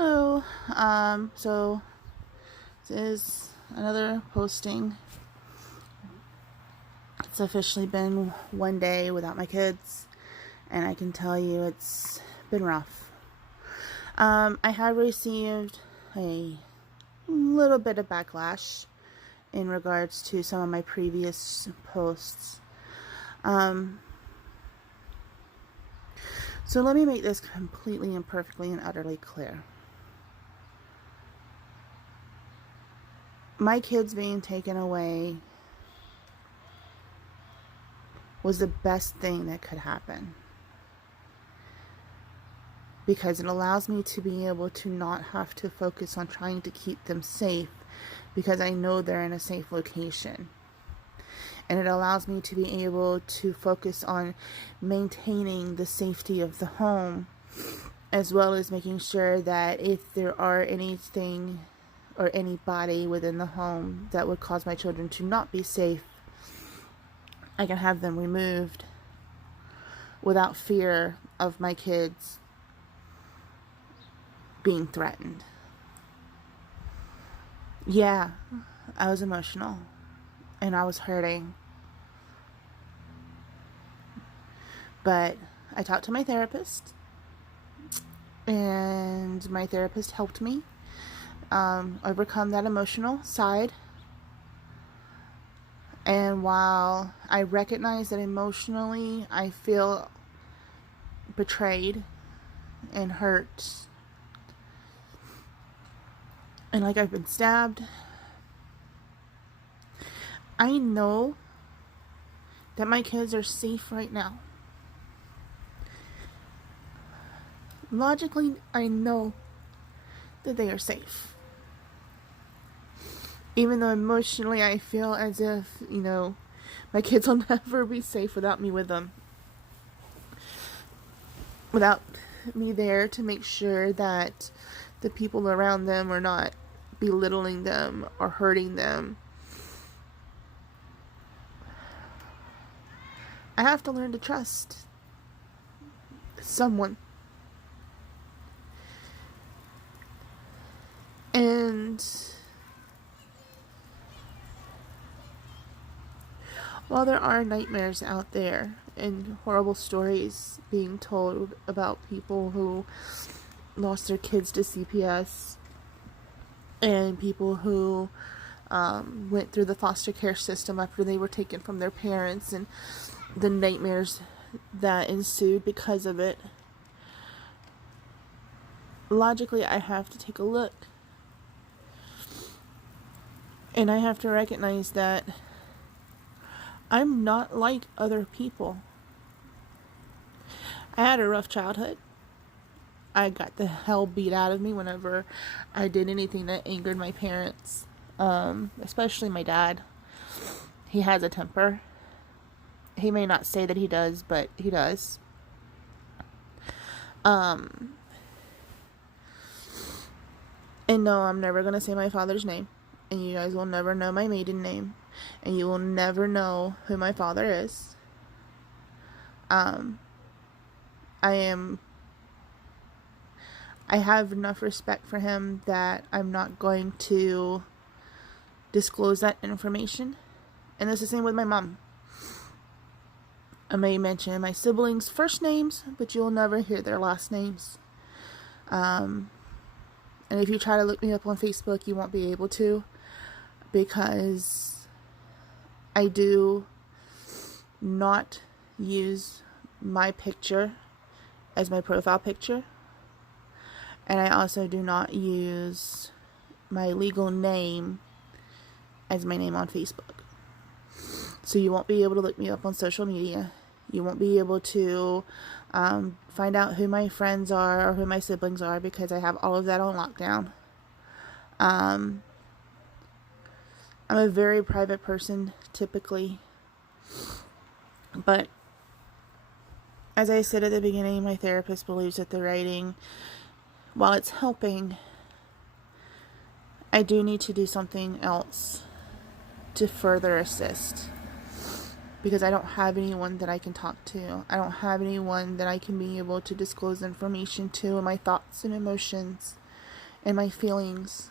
Hello. So this is another posting. It's officially been one day without my kids, and I can tell you it's been rough. I have received a little bit of backlash in regards to some of my previous posts. So let me make this completely and perfectly and utterly clear. My kids being taken away was the best thing that could happen, because it allows me to be able to not have to focus on trying to keep them safe, because I know they're in a safe location. And it allows me to be able to focus on maintaining the safety of the home, as well as making sure that if there are anything or anybody within the home that would cause my children to not be safe, I can have them removed without fear of my kids being threatened. Yeah, I was emotional and I was hurting. But I talked to my therapist, and my therapist helped me overcome that emotional side. And while I recognize that emotionally I feel betrayed and hurt and like I've been stabbed, I know that my kids are safe right now. Logically, I know that they are safe. Even though emotionally I feel as if, my kids will never be safe without me with them. Without me there to make sure that the people around them are not belittling them or hurting them. I have to learn to trust someone. And while there are nightmares out there and horrible stories being told about people who lost their kids to CPS and people who went through the foster care system after they were taken from their parents and the nightmares that ensued because of it, logically I have to take a look. And I have to recognize that I'm not like other people. I had a rough childhood. I got the hell beat out of me whenever I did anything that angered my parents, especially my dad. He has a temper. He may not say that he does, but he does. And no, I'm never going to say my father's name. And you guys will never know my maiden name. And you will never know who my father is. I have enough respect for him that I'm not going to disclose that information. And it's the same with my mom. I may mention my siblings' first names, but you'll never hear their last names. And if you try to look me up on Facebook, you won't be able to, because I do not use my picture as my profile picture, and I also do not use my legal name as my name on Facebook. So you won't be able to look me up on social media. You won't be able to find out who my friends are or who my siblings are, because I have all of that on lockdown. I'm a very private person, typically. But as I said at the beginning, my therapist believes that the writing, while it's helping, I do need to do something else to further assist. Because I don't have anyone that I can talk to. I don't have anyone that I can be able to disclose information to, and my thoughts and emotions. and my feelings.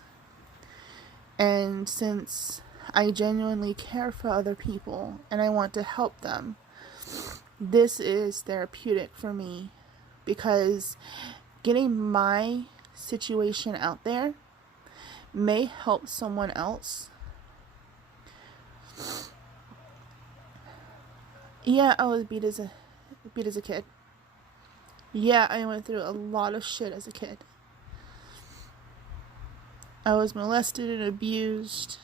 And since I genuinely care for other people and I want to help them, this is therapeutic for me, because getting my situation out there may help someone else. Yeah, I was beat as a kid. Yeah, I went through a lot of shit as a kid. I was molested and abused.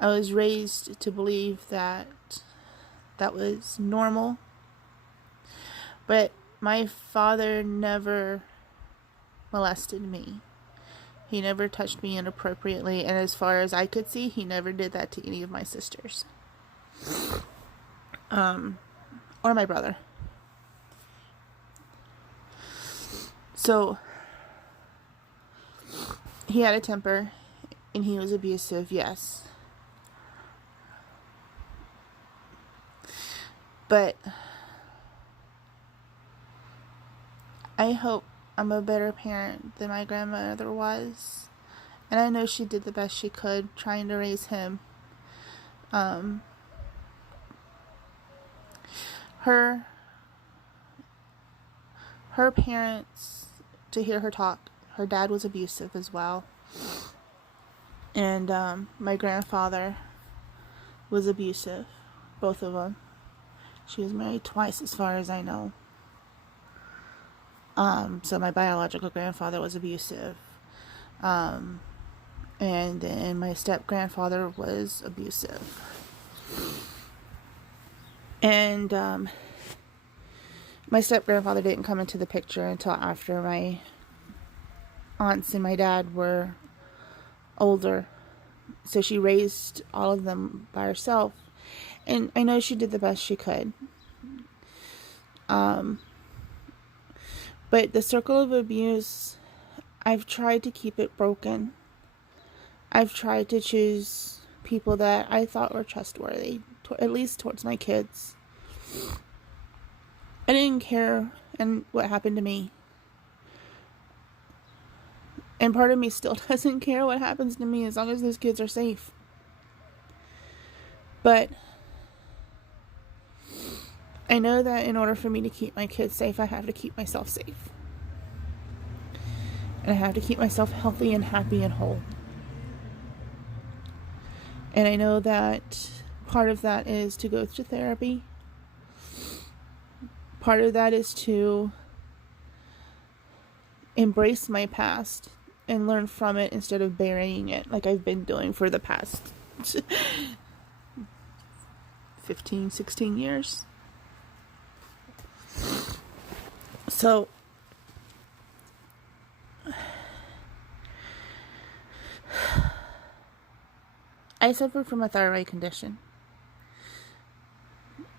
I was raised to believe that that was normal. But my father never molested me. He never touched me inappropriately, and as far as I could see, he never did that to any of my sisters. Or my brother. So, he had a temper, and he was abusive, yes. But I hope I'm a better parent than my grandmother was. And I know she did the best she could trying to raise him. Her parents, to hear her talk, her dad was abusive as well. And my grandfather was abusive. Both of them. She was married twice as far as I know. So my biological grandfather was abusive. And then my step-grandfather was abusive. And my step-grandfather didn't come into the picture until after my aunts and my dad were older. So she raised all of them by herself. And I know she did the best she could. But the circle of abuse, I've tried to keep it broken. I've tried to choose people that I thought were trustworthy, at least towards my kids. I didn't care what happened to me. And part of me still doesn't care what happens to me as long as those kids are safe. But I know that in order for me to keep my kids safe, I have to keep myself safe. And I have to keep myself healthy and happy and whole. And I know that part of that is to go to therapy. Part of that is to embrace my past and learn from it instead of burying it like I've been doing for the past 15, 16 years. So I suffered from a thyroid condition.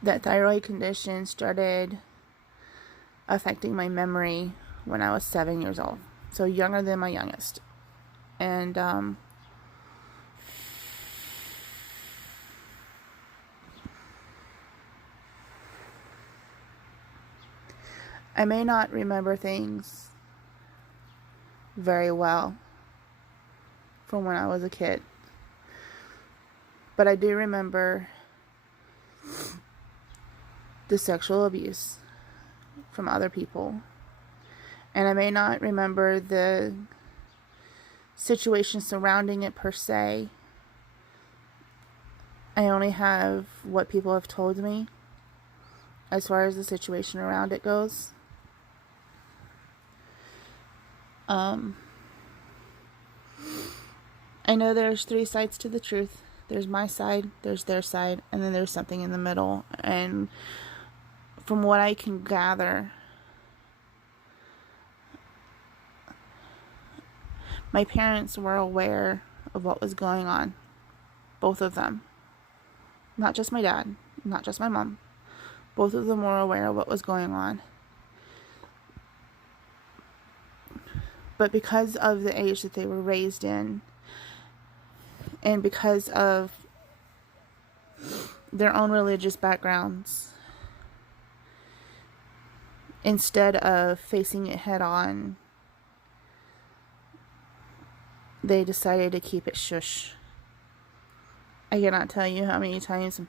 That thyroid condition started affecting my memory when I was 7 years old. So younger than my youngest. And I may not remember things very well from when I was a kid. But I do remember the sexual abuse from other people. And I may not remember the situation surrounding it per se. I only have what people have told me as far as the situation around it goes. I know there's 3 sides to the truth. There's my side, there's their side, and then there's something in the middle. And from what I can gather, my parents were aware of what was going on. Both of them. Not just my dad, not just my mom. Both of them were aware of what was going on. But because of the age that they were raised in, and because of their own religious backgrounds, instead of facing it head on, they decided to keep it shush. I cannot tell you how many times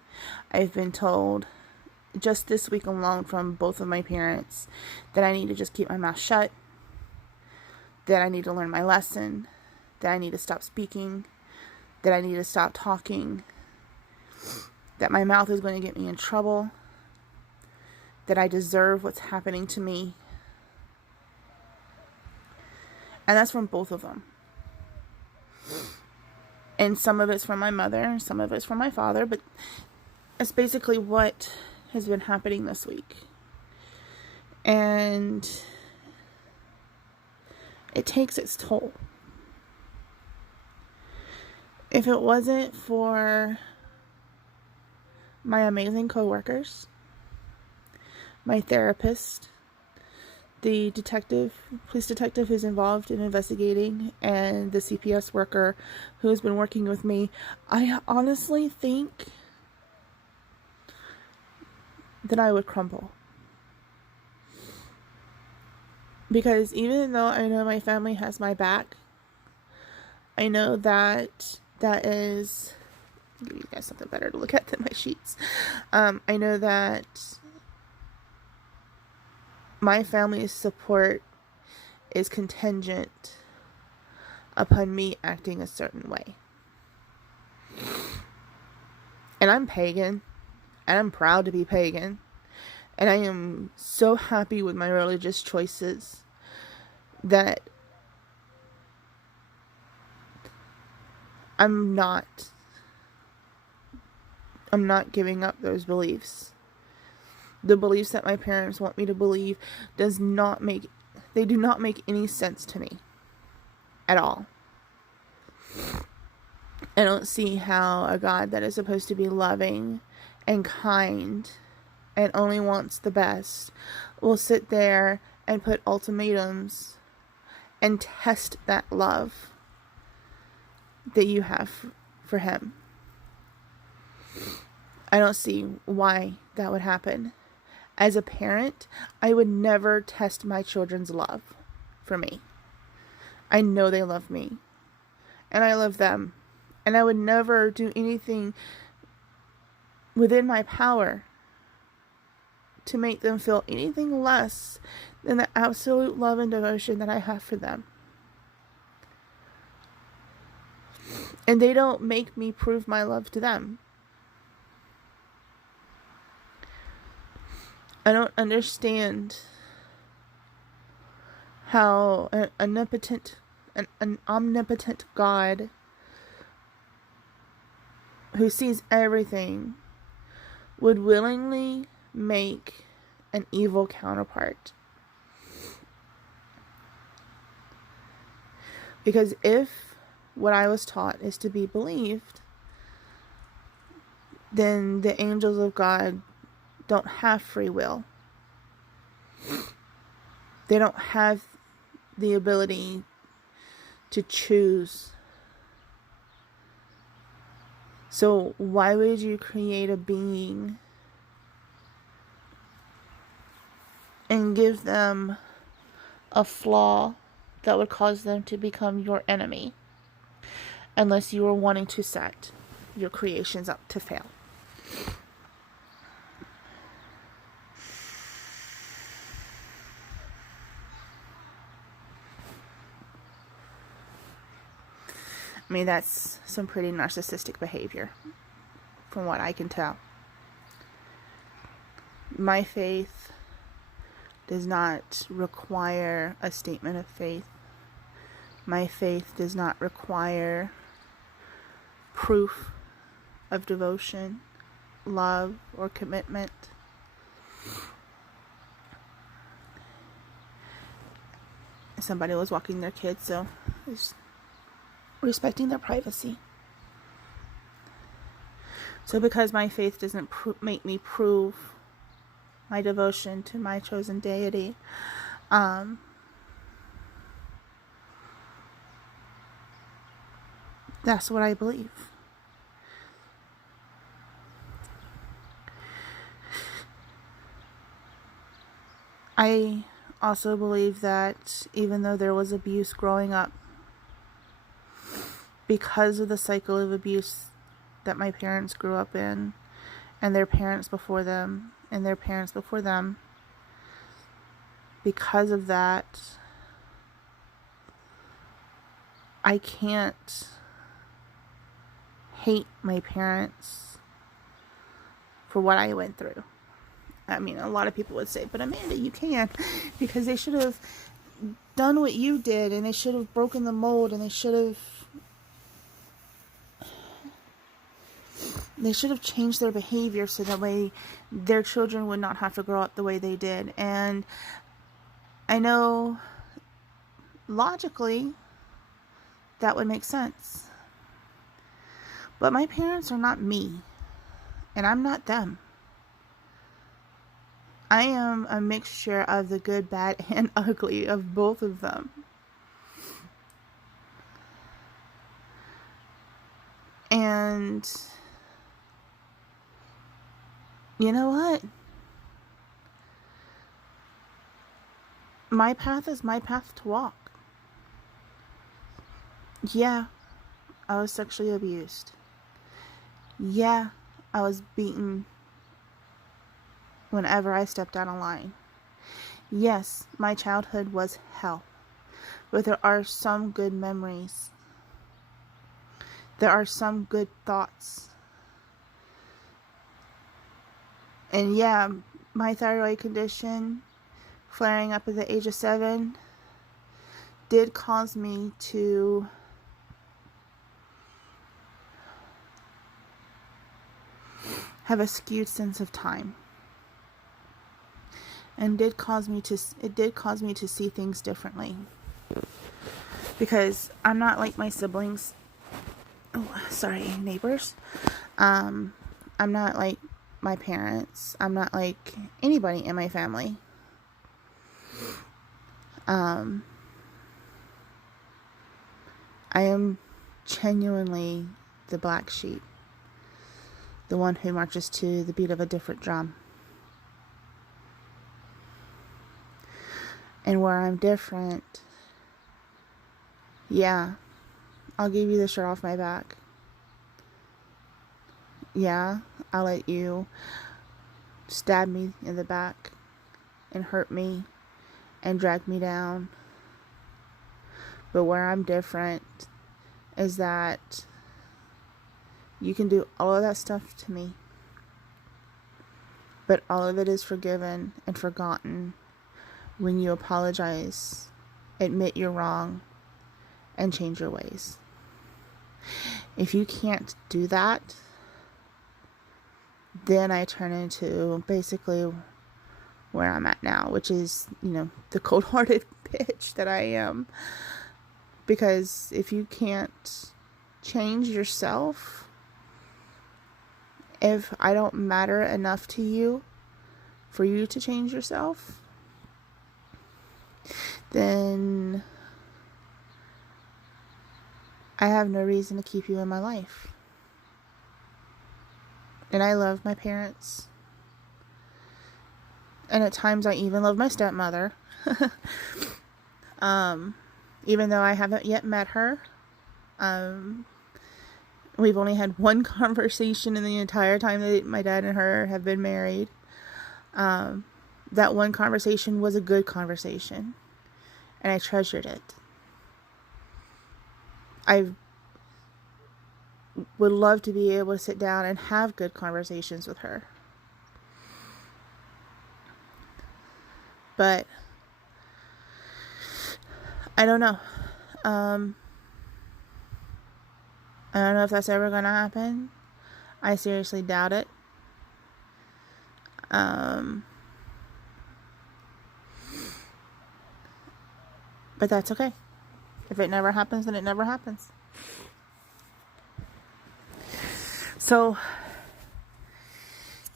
I've been told, just this week alone, from both of my parents, that I need to just keep my mouth shut, that I need to learn my lesson, that I need to stop speaking, that I need to stop talking, that my mouth is going to get me in trouble, that I deserve what's happening to me. And that's from both of them. And some of it's from my mother, some of it's from my father, but it's basically what has been happening this week. And it takes its toll. If it wasn't for my amazing coworkers, my therapist, the police detective who's involved in investigating, and the CPS worker who has been working with me, I honestly think that I would crumble. Because even though I know my family has my back, I know that is, I'll give you guys something better to look at than my sheets. I know that my family's support is contingent upon me acting a certain way. And I'm pagan, and I'm proud to be pagan, and I am so happy with my religious choices that I'm not giving up those beliefs. The beliefs that my parents want me to believe do not make any sense to me at all. I don't see how a God that is supposed to be loving and kind and only wants the best will sit there and put ultimatums and test that love that you have for him. I don't see why that would happen. As a parent, I would never test my children's love for me. I know they love me, and I love them, and I would never do anything within my power to make them feel anything less than the absolute love and devotion that I have for them. And they don't make me prove my love to them. I don't understand how an omnipotent God who sees everything would willingly make an evil counterpart. Because if what I was taught is to be believed, then the angels of God don't have free will. They don't have the ability to choose. So why would you create a being and give them a flaw that would cause them to become your enemy, unless you were wanting to set your creations up to fail? I mean, that's some pretty narcissistic behavior, from what I can tell. My faith does not require a statement of faith. My faith does not require proof of devotion, love, or commitment. Somebody was walking their kids, so it's respecting their privacy. So because my faith doesn't make me prove my devotion to my chosen deity, that's what I believe. I also believe that even though there was abuse growing up, because of the cycle of abuse that my parents grew up in, and their parents before them, and their parents before them, because of that, I can't hate my parents for what I went through. I mean, a lot of people would say, but Amanda, you can't, because they should have done what you did, and they should have broken the mold, and they should have changed their behavior so that way their children would not have to grow up the way they did. And I know logically that would make sense. But my parents are not me, and I'm not them. I am a mixture of the good, bad, and ugly of both of them. And you know what? My path is my path to walk. Yeah, I was sexually abused. Yeah, I was beaten whenever I stepped out of line. Yes, my childhood was hell. But there are some good memories. There are some good thoughts. And yeah, my thyroid condition, flaring up at the age of 7, did cause me to have a skewed sense of time. And it did cause me to see things differently. Because I'm not like my siblings. Oh, sorry, neighbors. I'm not like my parents. I'm not like anybody in my family. I am genuinely the black sheep. The one who marches to the beat of a different drum. And where I'm different, yeah, I'll give you the shirt off my back. Yeah, I'll let you stab me in the back and hurt me and drag me down. But where I'm different is that you can do all of that stuff to me, but all of it is forgiven and forgotten when you apologize, admit you're wrong, and change your ways. If you can't do that, then I turn into basically where I'm at now, which is, the cold-hearted bitch that I am. Because if you can't change yourself, if I don't matter enough to you for you to change yourself, then I have no reason to keep you in my life. And I love my parents. And at times I even love my stepmother. Even though I haven't yet met her. We've only had one conversation in the entire time that my dad and her have been married. That one conversation was a good conversation. And I treasured it. I would love to be able to sit down and have good conversations with her. But I don't know. I don't know if that's ever going to happen. I seriously doubt it. But that's okay. If it never happens, then it never happens. So,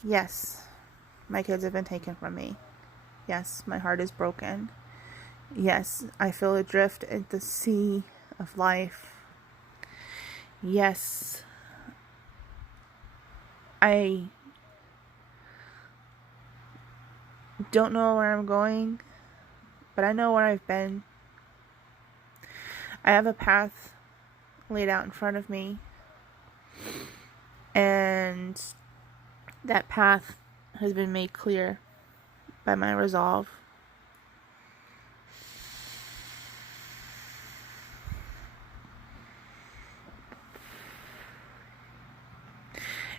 yes, my kids have been taken from me. Yes, my heart is broken. Yes, I feel adrift at the sea of life. Yes, I don't know where I'm going, but I know where I've been. I have a path laid out in front of me. And that path has been made clear by my resolve.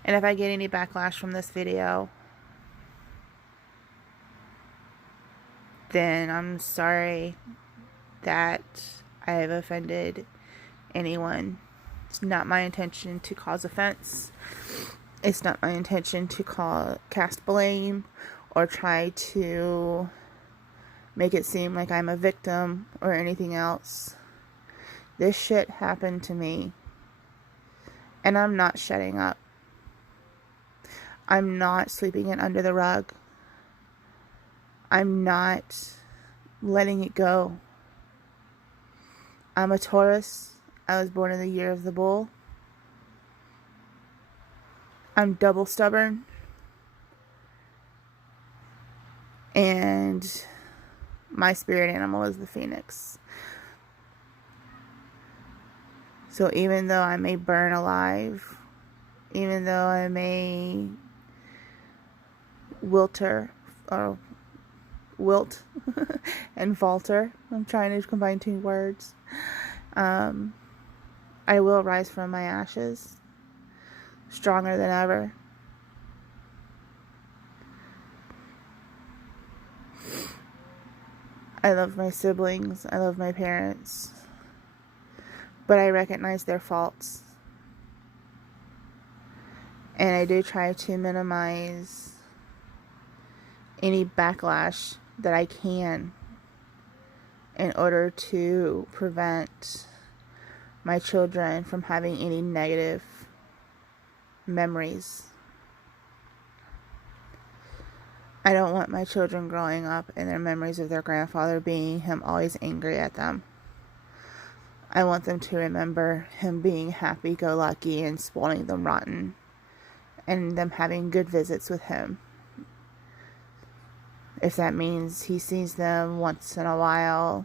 And if I get any backlash from this video, then I'm sorry that I have offended anyone. It's not my intention to cause offense. It's not my intention to cast blame or try to make it seem like I'm a victim or anything else. This shit happened to me, and I'm not shutting up. I'm not sweeping it under the rug. I'm not letting it go. I'm a Taurus. I was born in the year of the bull. I'm double stubborn. And my spirit animal is the phoenix. So even though I may burn alive, even though I may wilt and falter, I'm trying to combine two words, I will rise from my ashes stronger than ever. I love my siblings, I love my parents, but I recognize their faults. And I do try to minimize any backlash that I can in order to prevent my children from having any negative memories. I don't want my children growing up and their memories of their grandfather being him always angry at them. I want them to remember him being happy-go-lucky and spoiling them rotten, and them having good visits with him. If that means he sees them once in a while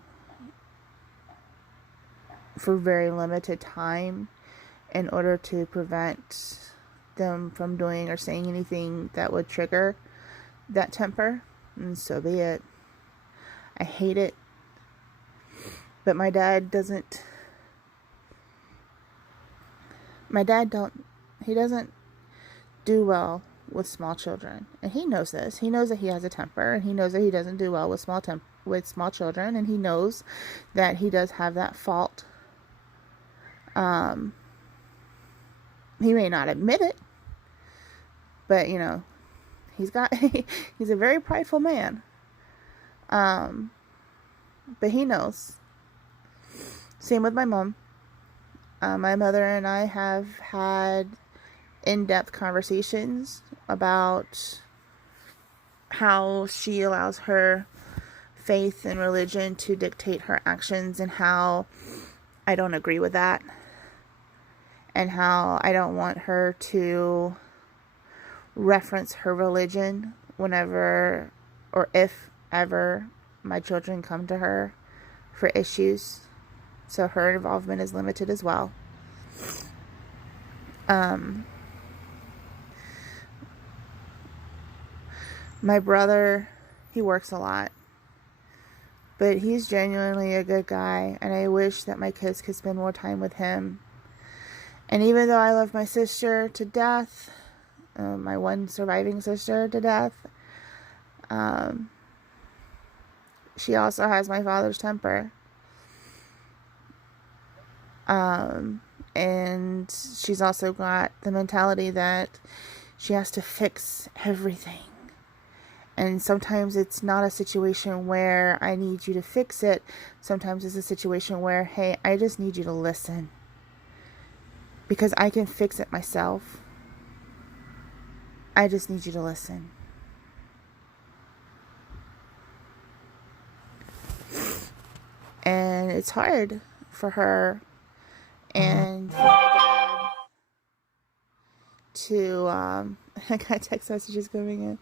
for very limited time in order to prevent them from doing or saying anything that would trigger that temper, and so be it. I hate it. But my dad doesn't do well with small children, and he knows this. He knows that he has a temper, and he knows that he doesn't do well with small children, and he knows that he does have that fault. He may not admit it, but he's a very prideful man. But he knows. Same with my mom. My mother and I have had in-depth conversations about how she allows her faith and religion to dictate her actions, and how I don't agree with that, and how I don't want her to reference her religion whenever or if ever my children come to her for issues. So her involvement is limited as well. My brother, he works a lot, but he's genuinely a good guy, and I wish that my kids could spend more time with him. And even though I love my sister to death, my one surviving sister to death, she also has my father's temper. And she's also got the mentality that she has to fix everything. And sometimes it's not a situation where I need you to fix it. Sometimes it's a situation where, hey, I just need you to listen, because I can fix it myself. I just need you to listen. And it's hard for her and for my dad to, I got text messages coming in.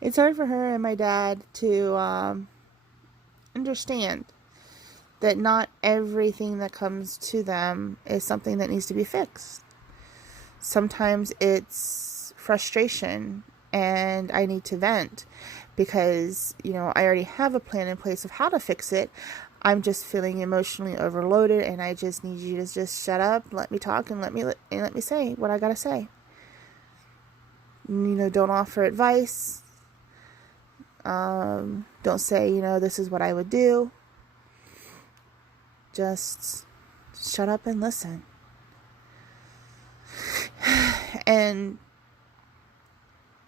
It's hard for her and my dad to understand that not everything that comes to them is something that needs to be fixed. Sometimes it's frustration and I need to vent because, I already have a plan in place of how to fix it. I'm just feeling emotionally overloaded and I just need you to just shut up, let me talk, and let me say what I gotta say. Don't offer advice. Don't say, this is what I would do. Just shut up and listen. And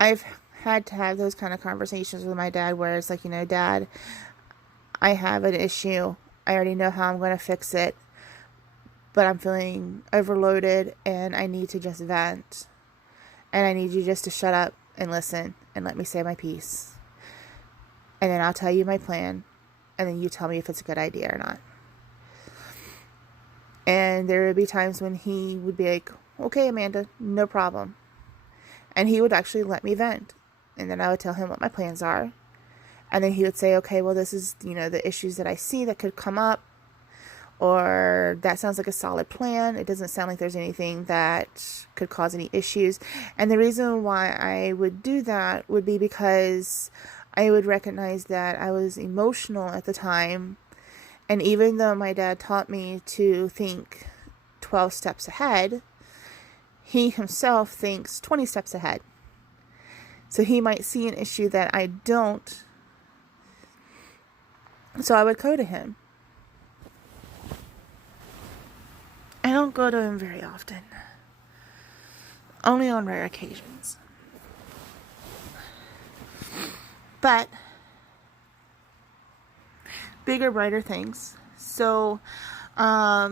I've had to have those kind of conversations with my dad where it's like, Dad, I have an issue. I already know how I'm going to fix it, but I'm feeling overloaded and I need to just vent. And I need you just to shut up and listen and let me say my piece. And then I'll tell you my plan. And then you tell me if it's a good idea or not. And there would be times when he would be like, okay, Amanda, no problem. And he would actually let me vent. And then I would tell him what my plans are. And then he would say, okay, well, this is, the issues that I see that could come up. Or that sounds like a solid plan. It doesn't sound like there's anything that could cause any issues. And the reason why I would do that would be because I would recognize that I was emotional at the time. And even though my dad taught me to think 12 steps ahead, he himself thinks 20 steps ahead. So he might see an issue that I don't. So I would go to him. I don't go to him very often. Only on rare occasions. But bigger, brighter things. So, I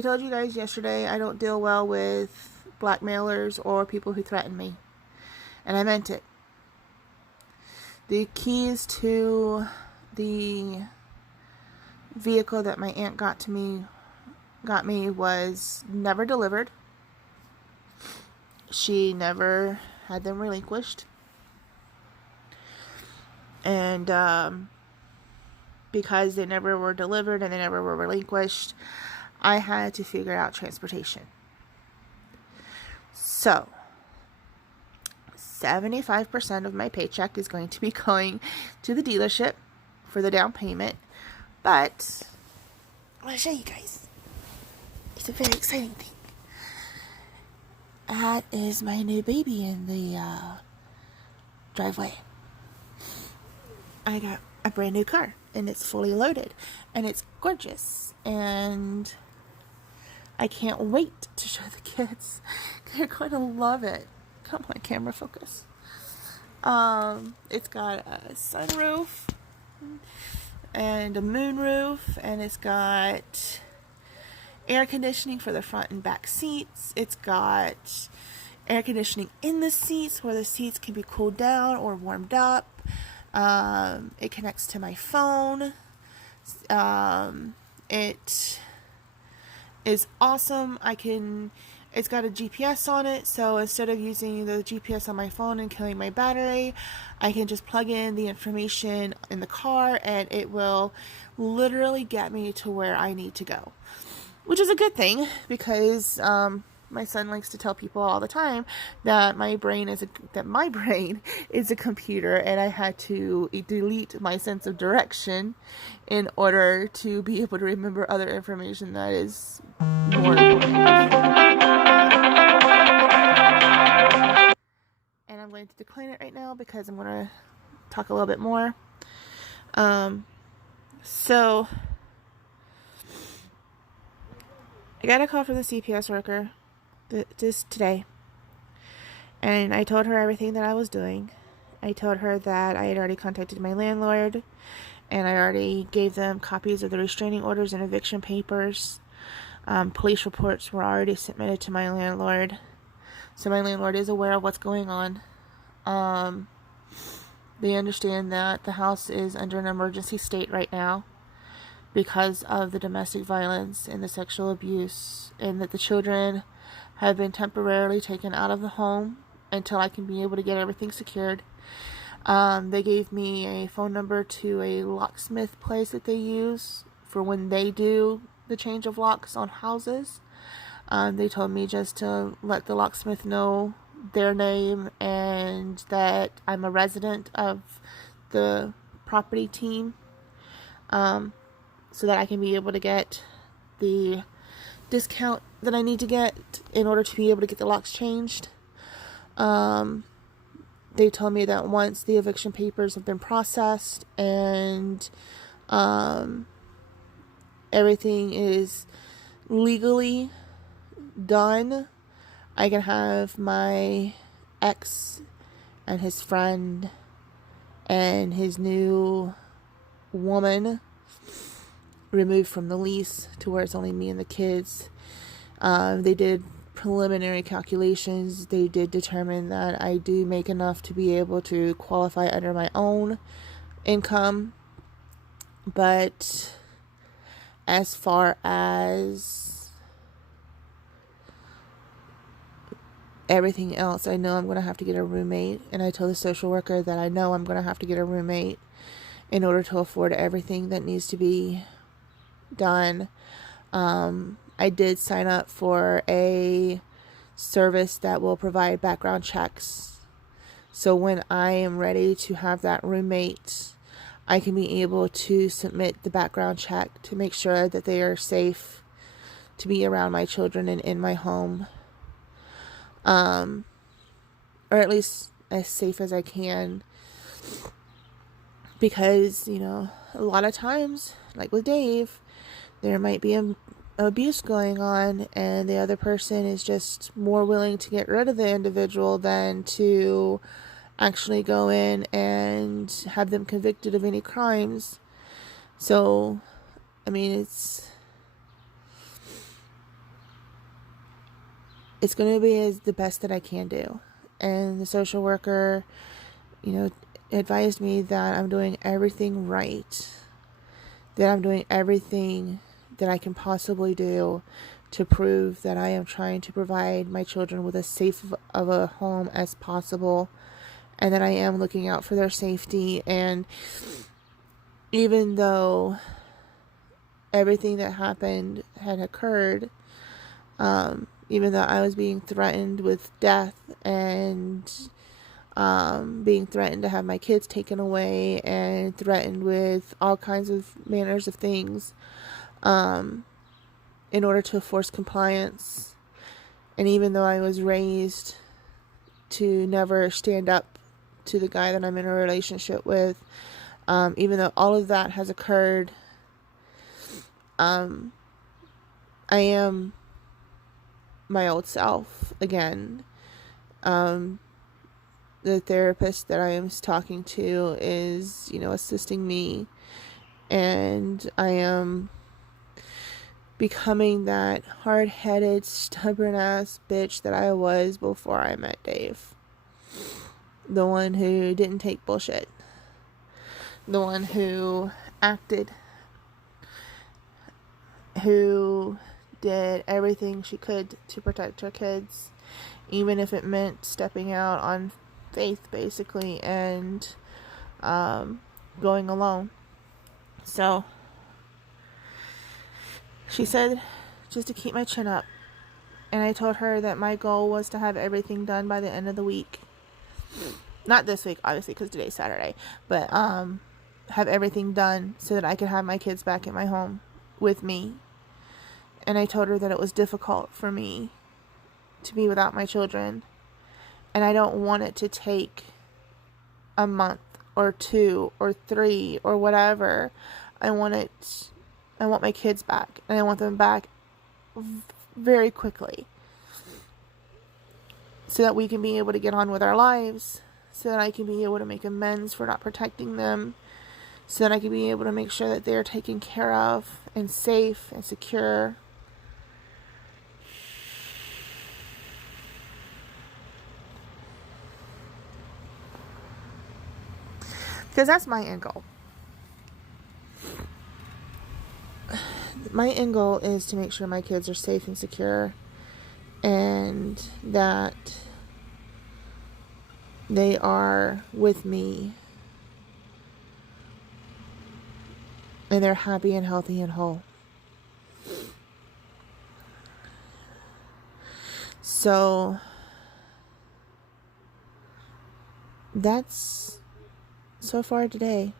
told you guys yesterday I don't deal well with blackmailers or people who threaten me. And I meant it. The keys to the vehicle that my aunt got me was never delivered. She never had them relinquished. And because they never were delivered and they never were relinquished, I had to figure out transportation. So, 75% of my paycheck is going to be going to the dealership for the down payment. But I want to show you guys. It's a very exciting thing. That is my new baby in the driveway. I got a brand new car and it's fully loaded and it's gorgeous and I can't wait to show the kids. They're going to love it. Come on, camera, focus. It's got a sunroof and a moonroof, and it's got air conditioning for the front and back seats. It's got air conditioning in the seats where the seats can be cooled down or warmed up. It connects to my phone. It is awesome. It's got a GPS on it, so instead of using the GPS on my phone and killing my battery, I can just plug in the information in the car and it will literally get me to where I need to go. Which is a good thing because my son likes to tell people all the time that my brain is a computer, and I had to delete my sense of direction in order to be able to remember other information that is more important. And I'm going to decline it right now because I'm going to talk a little bit more. So I got a call from the CPS worker just today, and I told her everything that I was doing. I told her that I had already contacted my landlord, and I already gave them copies of the restraining orders and eviction papers. Police reports were already submitted to my landlord, so my landlord is aware of what's going on. They understand that the house is under an emergency state right now because of the domestic violence and the sexual abuse, and that the children have been temporarily taken out of the home until I can be able to get everything secured. They gave me a phone number to a locksmith place that they use for when they do the change of locks on houses. They told me just to let the locksmith know their name and that I'm a resident of the property team, so that I can be able to get the discount that I need to get in order to be able to get the locks changed. They told me that once the eviction papers have been processed and everything is legally done, I can have my ex and his friend and his new woman removed from the lease to where it's only me and the kids. They did preliminary calculations. They did determine that I do make enough to be able to qualify under my own income, but as far as everything else, I know I'm going to have to get a roommate, and I told the social worker that I know I'm going to have to get a roommate in order to afford everything that needs to be done. I did sign up for a service that will provide background checks, so when I am ready to have that roommate, I can be able to submit the background check to make sure that they are safe to be around my children and in my home, or at least as safe as I can, because a lot of times, like with Dave, there might be abuse going on, and the other person is just more willing to get rid of the individual than to actually go in and have them convicted of any crimes. So, it's going to be the best that I can do. And the social worker, advised me that I'm doing everything right, that I'm doing everything that I can possibly do to prove that I am trying to provide my children with as safe of a home as possible, and that I am looking out for their safety. And even though everything that happened had occurred, even though I was being threatened with death and being threatened to have my kids taken away and threatened with all kinds of manners of things, in order to force compliance, and even though I was raised to never stand up to the guy that I'm in a relationship with, even though all of that has occurred, I am my old self again. The therapist that I am talking to is, assisting me, and I am becoming that hard-headed, stubborn-ass bitch that I was before I met Dave. The one who didn't take bullshit. The one who acted. Who did everything she could to protect her kids, even if it meant stepping out on faith, basically, and going alone. So she said just to keep my chin up, and I told her that my goal was to have everything done by the end of the week. Not this week, obviously, because today's Saturday, but have everything done so that I could have my kids back at my home with me. And I told her that it was difficult for me to be without my children, and I don't want it to take a month or 2 or 3 or whatever. I want my kids back, and I want them back very quickly, so that we can be able to get on with our lives, so that I can be able to make amends for not protecting them, so that I can be able to make sure that they're taken care of and safe and secure. Because that's my end goal. My end goal is to make sure my kids are safe and secure, and that they are with me and they're happy and healthy and whole. So that's so far today.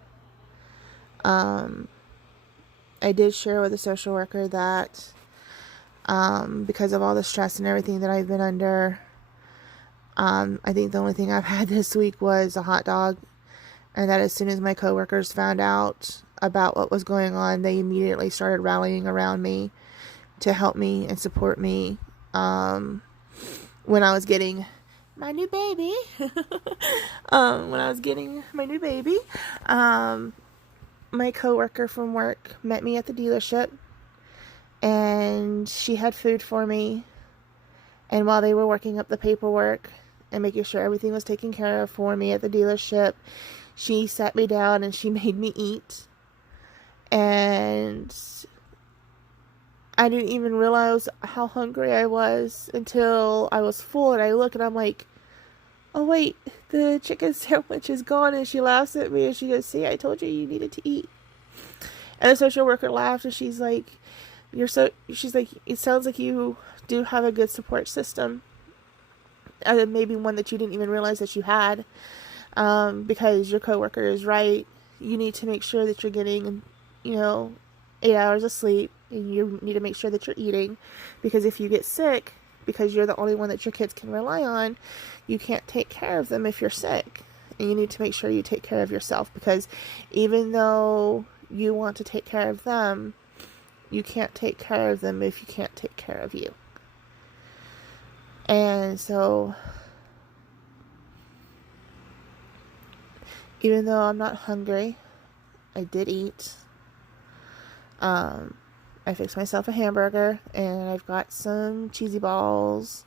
I did share with a social worker that because of all the stress and everything that I've been under, I think the only thing I've had this week was a hot dog, and that as soon as my coworkers found out about what was going on, they immediately started rallying around me to help me and support me when I was getting my new baby. My coworker from work met me at the dealership, and she had food for me. And while they were working up the paperwork and making sure everything was taken care of for me at the dealership, she sat me down and she made me eat. And I didn't even realize how hungry I was until I was full, and I look and I'm like, oh wait, the chicken sandwich is gone. And she laughs at me and she goes, see, I told you needed to eat. And the social worker laughed and she's like, it sounds like you do have a good support system. Maybe one that you didn't even realize that you had. Because your coworker is right. You need to make sure that you're getting, 8 hours of sleep, and you need to make sure that you're eating, because if you get sick, because you're the only one that your kids can rely on, you can't take care of them if you're sick. And you need to make sure you take care of yourself, because even though you want to take care of them, you can't take care of them if you can't take care of you. And so, even though I'm not hungry, I did eat. I fixed myself a hamburger, and I've got some cheesy balls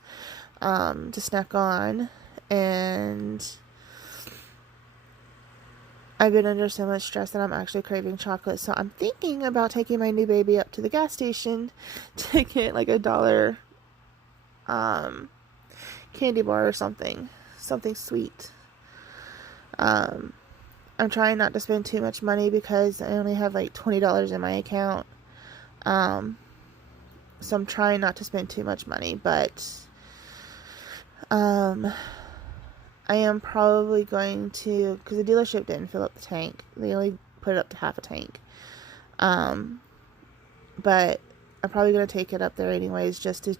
to snack on, and I've been under so much stress that I'm actually craving chocolate. So I'm thinking about taking my new baby up to the gas station to get like $1 candy bar or something sweet. I'm trying not to spend too much money because I only have like $20 in my account. So I'm trying not to spend too much money, but I am probably going to, because the dealership didn't fill up the tank. They only put it up to half a tank. But I'm probably going to take it up there anyways, just to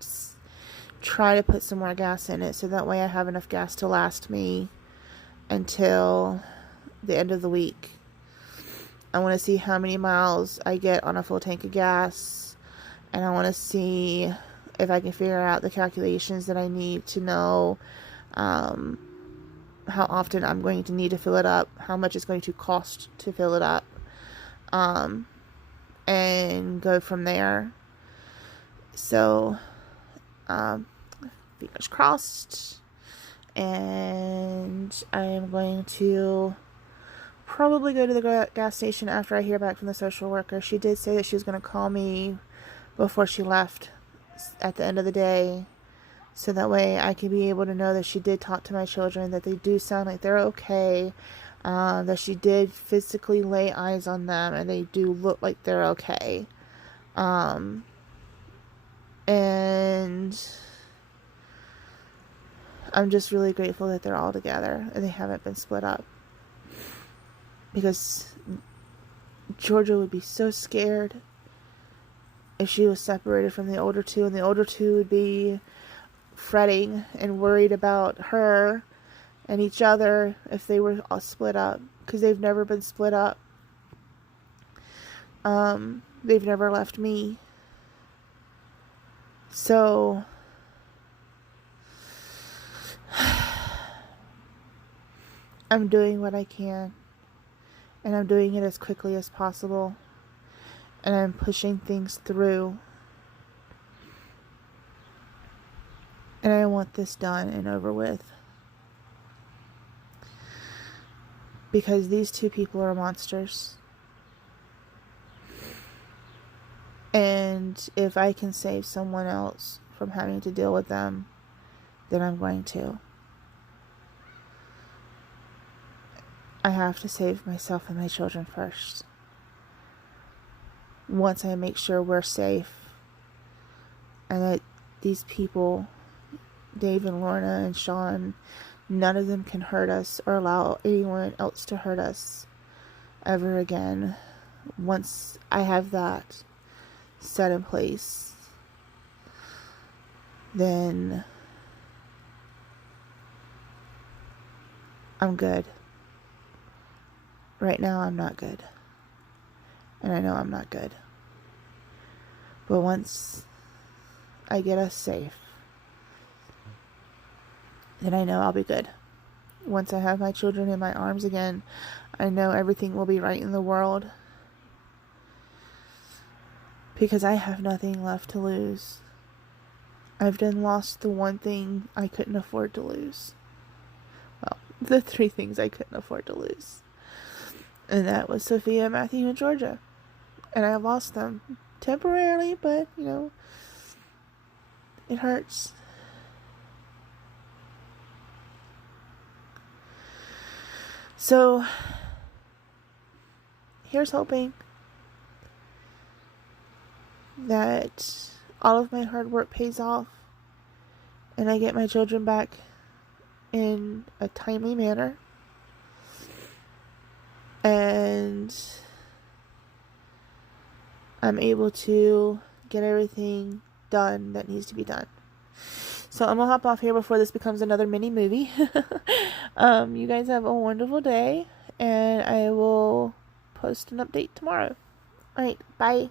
try to put some more gas in it, so that way I have enough gas to last me until the end of the week. I want to see how many miles I get on a full tank of gas, and I want to see if I can figure out the calculations that I need to know how often I'm going to need to fill it up, how much it's going to cost to fill it up, and go from there. So, fingers crossed, and I am going to probably go to the gas station after I hear back from the social worker. She did say that she was going to call me before she left at the end of the day, so that way I can be able to know that she did talk to my children, that they do sound like they're okay, that she did physically lay eyes on them, and they do look like they're okay. And I'm just really grateful that they're all together and they haven't been split up, because Georgia would be so scared if she was separated from the older two, and the older two would be fretting and worried about her and each other if they were all split up, because they've never been split up. They've never left me. So I'm doing what I can, and I'm doing it as quickly as possible, and I'm pushing things through, and I want this done and over with, because these two people are monsters, and if I can save someone else from having to deal with them, then I'm going to. I have to save myself and my children first. Once I make sure we're safe and that these people, Dave and Lorna and Sean, none of them can hurt us or allow anyone else to hurt us ever again. Once I have that set in place, then I'm good. Right now, I'm not good. And I know I'm not good. But once I get us safe, then I know I'll be good. Once I have my children in my arms again, I know everything will be right in the world. Because I have nothing left to lose. I've done lost the one thing I couldn't afford to lose. Well, the 3 things I couldn't afford to lose. And that was Sophia, Matthew, and Georgia. And I lost them temporarily, but, it hurts. So, here's hoping that all of my hard work pays off and I get my children back in a timely manner. And I'm able to get everything done that needs to be done. So I'm going to hop off here before this becomes another mini movie. You guys have a wonderful day. And I will post an update tomorrow. Alright, bye.